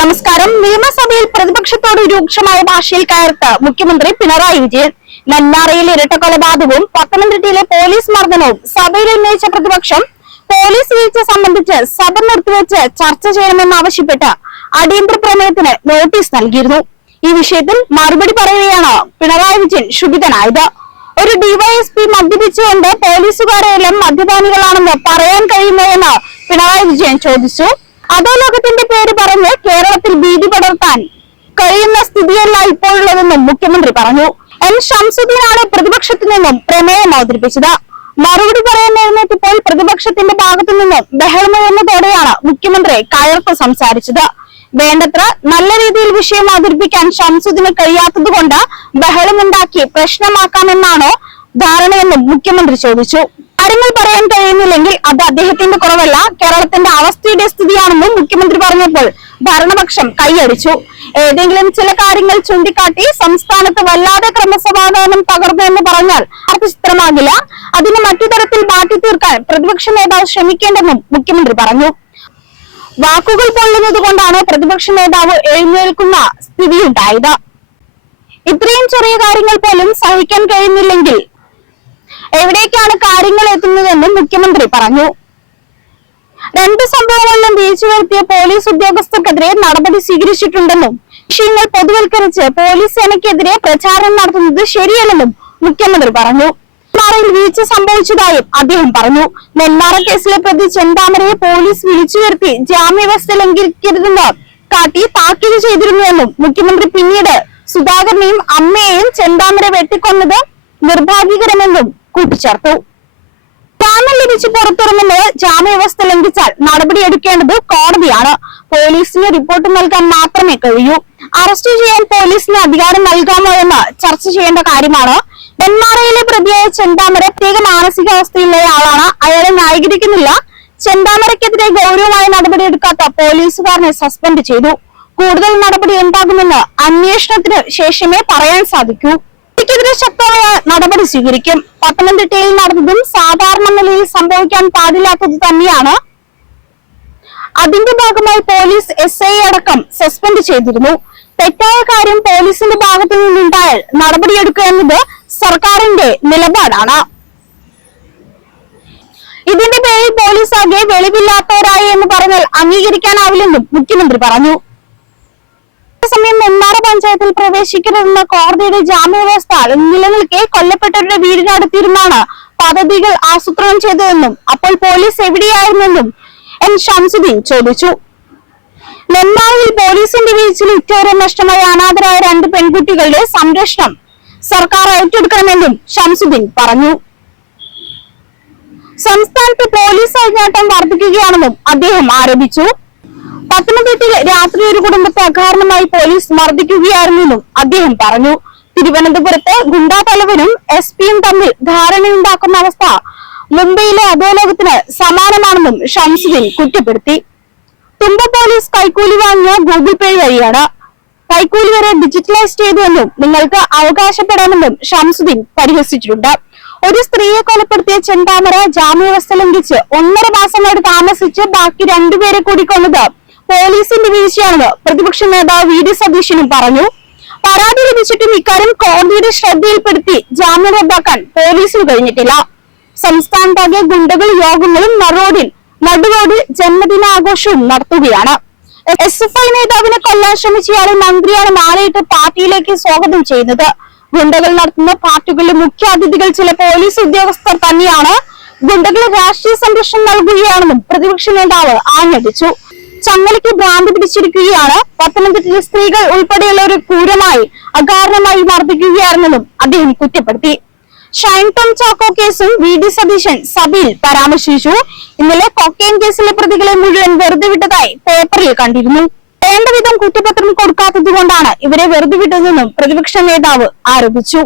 നമസ്കാരം. നിയമസഭയിൽ പ്രതിപക്ഷത്തോട് രൂക്ഷമായ ഭാഷയിൽ കയർത്ത് മുഖ്യമന്ത്രി പിണറായി വിജയൻ നെന്നാറയിൽ ഇരട്ടക്കൊലപാതകവും പത്തനംതിട്ടയിലെ പോലീസ് മർദ്ദനവും സഭയിൽ ഉന്നയിച്ച പ്രതിപക്ഷം പോലീസ് വീഴ്ച സംബന്ധിച്ച് സഭ നിർത്തിവെച്ച് ചർച്ച ചെയ്യണമെന്ന് ചെയ്യണമെന്നാവശ്യപ്പെട്ട് അടിയന്തര പ്രമേയത്തിന് നോട്ടീസ് നൽകിയിരുന്നു. ഈ വിഷയത്തിൽ മറുപടി പറയുകയാണ് പിണറായി വിജയൻ ക്ഷുഭിതനായത് ഒരു ഡിവൈഎസ്പി മദ്യപിച്ചുകൊണ്ട് പോലീസുകാരെല്ലാം മദ്യപാനികളാണെന്ന് പറയാൻ കഴിയുമോ എന്ന് പിണറായി വിജയൻ ചോദിച്ചു. അധോലോകത്തിന്റെ പേര് പറഞ്ഞ് കേരളത്തിൽ ഭീതി പടർത്താൻ കഴിയുന്ന സ്ഥിതിയല്ല ഇപ്പോഴുള്ളതെന്നും മുഖ്യമന്ത്രി പറഞ്ഞു. എൻ ഷംസുദ്ദീനാണ് പ്രതിപക്ഷത്തു നിന്നും പ്രമേയം അവതരിപ്പിച്ചത്. മറുപടി പറയാൻ പ്രതിപക്ഷത്തിന്റെ ഭാഗത്തു നിന്നും ബഹളമുയർന്നതോടെയാണ് മുഖ്യമന്ത്രി കയർത്ത് സംസാരിച്ചത്. വേണ്ടത്ര നല്ല രീതിയിൽ വിഷയം അവതരിപ്പിക്കാൻ ഷംസുദ്ദീന് കഴിയാത്തതുകൊണ്ട് ബഹളമുണ്ടാക്കി പ്രശ്നമാക്കാമെന്നാണോ ധാരണയെന്നും മുഖ്യമന്ത്രി ചോദിച്ചു. കാര്യങ്ങൾ പറയാൻ കഴിയുന്നില്ലെങ്കിൽ അത് അദ്ദേഹത്തിന്റെ കുറവല്ല. കേരളത്തിന്റെ അവസ്ഥയുടെ സ്ഥിതിയാണെന്നും മുഖ്യമന്ത്രി പറഞ്ഞപ്പോൾ ഭരണപക്ഷം കൈയടിച്ചു. ഏതെങ്കിലും ചില കാര്യങ്ങൾ ചൂണ്ടിക്കാട്ടി സംസ്ഥാനത്ത് വല്ലാതെ ക്രമസമാധാനം തകർന്നു എന്ന് പറഞ്ഞാൽ അത് ചിത്രമാകില്ല. അതിന് മറ്റു തരത്തിൽ മാറ്റി തീർക്കാൻ പ്രതിപക്ഷ നേതാവ് ശ്രമിക്കേണ്ടെന്നും മുഖ്യമന്ത്രി പറഞ്ഞു. വാക്കുകൾ പൊള്ളുന്നത് കൊണ്ടാണ് പ്രതിപക്ഷ നേതാവ് എഴുന്നേൽക്കുന്ന സ്ഥിതിയുണ്ടായത്. ഇത്രയും ചെറിയ കാര്യങ്ങൾ പോലും സഹിക്കാൻ കഴിയുന്നില്ലെങ്കിൽ എവിടേക്കാണ് കാര്യങ്ങൾ എത്തുന്നതെന്നും മുഖ്യമന്ത്രി പറഞ്ഞു. രണ്ട് സംഭവങ്ങളിലും വീഴ്ച വരുത്തിയ പോലീസ് ഉദ്യോഗസ്ഥർക്കെതിരെ നടപടി സ്വീകരിച്ചിട്ടുണ്ടെന്നും വിഷയങ്ങൾ പൊതുവൽക്കരിച്ച് പോലീസ് സേനയ്ക്കെതിരെ പ്രചാരണം നടത്തുന്നത് ശരിയല്ലെന്നും മുഖ്യമന്ത്രി പറഞ്ഞു. നെന്മാറയിൽ വീഴ്ച സംഭവിച്ചതായും അദ്ദേഹം പറഞ്ഞു. നെന്മാറ കേസിലെ പ്രതി ചെന്താമരയെ പോലീസ് വിളിച്ചു വരുത്തി ജാമ്യവ്യവസ്ഥ ലംഘിക്കരുതെന്ന് കാട്ടി താക്കീത് ചെയ്തിരുന്നുവെന്നും മുഖ്യമന്ത്രി പിന്നീട് സുധാകരനെയും അമ്മയെയും ചെന്താമര വെട്ടിക്കൊന്നത് നിർഭാഗ്യകരമെന്നും കൂട്ടിച്ചേർത്തു. ജാമ്യം ലഭിച്ച് പുറത്തിറങ്ങുന്നത് ജാമ്യവ്യവസ്ഥ ലംഘിച്ചാൽ നടപടിയെടുക്കേണ്ടത് കോടതിയാണ്. പോലീസിന് റിപ്പോർട്ട് നൽകാൻ മാത്രമേ കഴിയൂ. അറസ്റ്റ് ചെയ്യാൻ പോലീസിന് അധികാരം നൽകാമോ എന്ന് ചർച്ച ചെയ്യേണ്ട കാര്യമാണ്. ഡെൻമാറയിലെ പ്രതിയായ ചെന്താമര പ്രത്യേക മാനസികാവസ്ഥയിലുള്ള ആളാണ്. അയാളെ ന്യായീകരിക്കുന്നില്ല. ചെന്താമരക്കെതിരെ ഗൗരവമായ നടപടിയെടുക്കാത്ത പോലീസുകാരനെ സസ്പെൻഡ് ചെയ്തു. കൂടുതൽ നടപടി ഉണ്ടാകുമെന്ന് അന്വേഷണത്തിന് ശേഷമേ പറയാൻ സാധിക്കൂ. ഇതിനെതിരെ ശക്തമായ നടപടി സ്വീകരിക്കും. പത്തനംതിട്ടയിൽ നടന്നതും സാധാരണ നിലയിൽ സംഭവിക്കാൻ പാടില്ലാത്തത് തന്നെയാണ്. അതിന്റെ ഭാഗമായി പോലീസ് എസ് ഐ അടക്കം സസ്പെൻഡ് ചെയ്തിരുന്നു. തെറ്റായ കാര്യം പോലീസിന്റെ ഭാഗത്തു നിന്നുണ്ടായാൽ നടപടിയെടുക്കുക എന്നത് സർക്കാരിന്റെ നിലപാടാണ്. ഇതിന്റെ പേരിൽ പോലീസ് ആകെ വെളിവില്ലാത്തവരായി എന്ന് പറഞ്ഞാൽ അംഗീകരിക്കാനാവില്ലെന്നും മുഖ്യമന്ത്രി പറഞ്ഞു. അതേസമയം നെന്മാറ പഞ്ചായത്തിൽ പ്രവേശിക്കരുതെന്ന കോടതിയുടെ ജാമ്യവ്യവസ്ഥ നിലനിൽക്കെ കൊല്ലപ്പെട്ടവരുടെ വീടിനടുത്തിരുന്നാണ് പദ്ധതികൾ ആസൂത്രണം ചെയ്തതെന്നും അപ്പോൾ പോലീസ് എവിടെയായിരുന്നെന്നും എൻ ഷംസുദ്ദീൻ ചോദിച്ചു. നെന്മാറയിൽ പോലീസിന്റെ വീഴ്ചയിൽ ഉറ്റവരെ നഷ്ടമായ അനാഥരായ രണ്ട് പെൺകുട്ടികളുടെ സംരക്ഷണം സർക്കാർ ഏറ്റെടുക്കണമെന്നും ഷംസുദ്ദീൻ പറഞ്ഞു. സംസ്ഥാനത്ത് പോലീസ് അഴിഞ്ഞാട്ടം വർദ്ധിക്കുകയാണെന്നും അദ്ദേഹം ആരോപിച്ചു. പത്തനംതിട്ടയിൽ രാത്രി ഒരു കുടുംബത്തെ അകാരണമായി പോലീസ് മർദ്ദിക്കുകയായിരുന്നെന്നും അദ്ദേഹം പറഞ്ഞു. തിരുവനന്തപുരത്ത് ഗുണ്ടാ തലവനും എസ് പിയും തമ്മിൽ ധാരണയുണ്ടാക്കുന്ന അവസ്ഥ മുംബൈയിലെ അധോലോകത്തിന് സമാനമാണെന്നും ഷംസുദ്ദീൻ കുറ്റപ്പെടുത്തി. തുമ്പ പോലീസ് കൈക്കൂലി വാങ്ങിയ ഗൂഗിൾ പേ വഴിയാണ് കൈക്കൂലി വരെ ഡിജിറ്റലൈസ് ചെയ്തുവെന്നും നിങ്ങൾക്ക് അവകാശപ്പെടാമെന്നും ഷംസുദ്ദീൻ പരിഹസിച്ചിട്ടുണ്ട്. ഒരു സ്ത്രീയെ കൊലപ്പെടുത്തിയ ചെന്താമര ജാമ്യവ്യവസ്ഥ ലംഘിച്ച് ഒന്നര മാസം കൊണ്ട് താമസിച്ച് ബാക്കി രണ്ടുപേരെ കൂടി കൊന്നത് പോലീസിന്റെ വീഴ്ചയാണെന്ന് പ്രതിപക്ഷ നേതാവ് വി ഡി സതീശനും പറഞ്ഞു. പരാതി ലഭിച്ചിട്ടും ഇക്കാര്യം കോടതിയുടെ ശ്രദ്ധയിൽപ്പെടുത്തി ജാമ്യം റദ്ദാക്കാൻ പോലീസിന് കഴിഞ്ഞിട്ടില്ല. സംസ്ഥാനത്താകെ ഗുണ്ടകൾ യോഗങ്ങളും നറോഡിൽ നടുറോഡിൽ ജന്മദിനാഘോഷവും നടത്തുകയാണ്. എസ് എഫ് ഐ നേതാവിനെ കൊല്ലാൻ ശ്രമിച്ചയാളെ മന്ത്രിയാണ് നാളെയിട്ട് പാർട്ടിയിലേക്ക് സ്വാഗതം ചെയ്യുന്നത്. ഗുണ്ടകൾ നടത്തുന്ന പാർട്ടികളിലെ മുഖ്യ അതിഥികൾ ചില പോലീസ് ഉദ്യോഗസ്ഥർ തന്നെയാണ് ഗുണ്ടകളെ രാഷ്ട്രീയ സംരക്ഷണം നൽകുകയാണെന്നും പ്രതിപക്ഷ നേതാവ് ആഞ്ഞടിച്ചു. ചങ്ങലയ്ക്ക് ഭ്രാന്തി പിടിച്ചിരിക്കുകയാണ്. പത്തനംതിട്ടയിലെ സ്ത്രീകൾ ഉൾപ്പെടെയുള്ള ഒരു ക്രൂരമായി അകാരണമായി മർദ്ദിക്കുകയായിരുന്നെന്നും അദ്ദേഹം കുറ്റപ്പെടുത്തി. ഷൈൻ ടോം ചാക്കോ കേസും വി ഡി സതീശൻ സഭയിൽ പരാമർശിച്ചു. ഇന്നലെ കൊക്കെയിൻ കേസിലെ പ്രതികളെ മുഴുവൻ വെറുതെ വിട്ടതായി പേപ്പറിൽ കണ്ടിരുന്നു. വേണ്ട വിധം കുറ്റപത്രം കൊടുക്കാത്തത് കൊണ്ടാണ് ഇവരെ വെറുതെ വിട്ടതെന്നും പ്രതിപക്ഷ നേതാവ് ആരോപിച്ചു.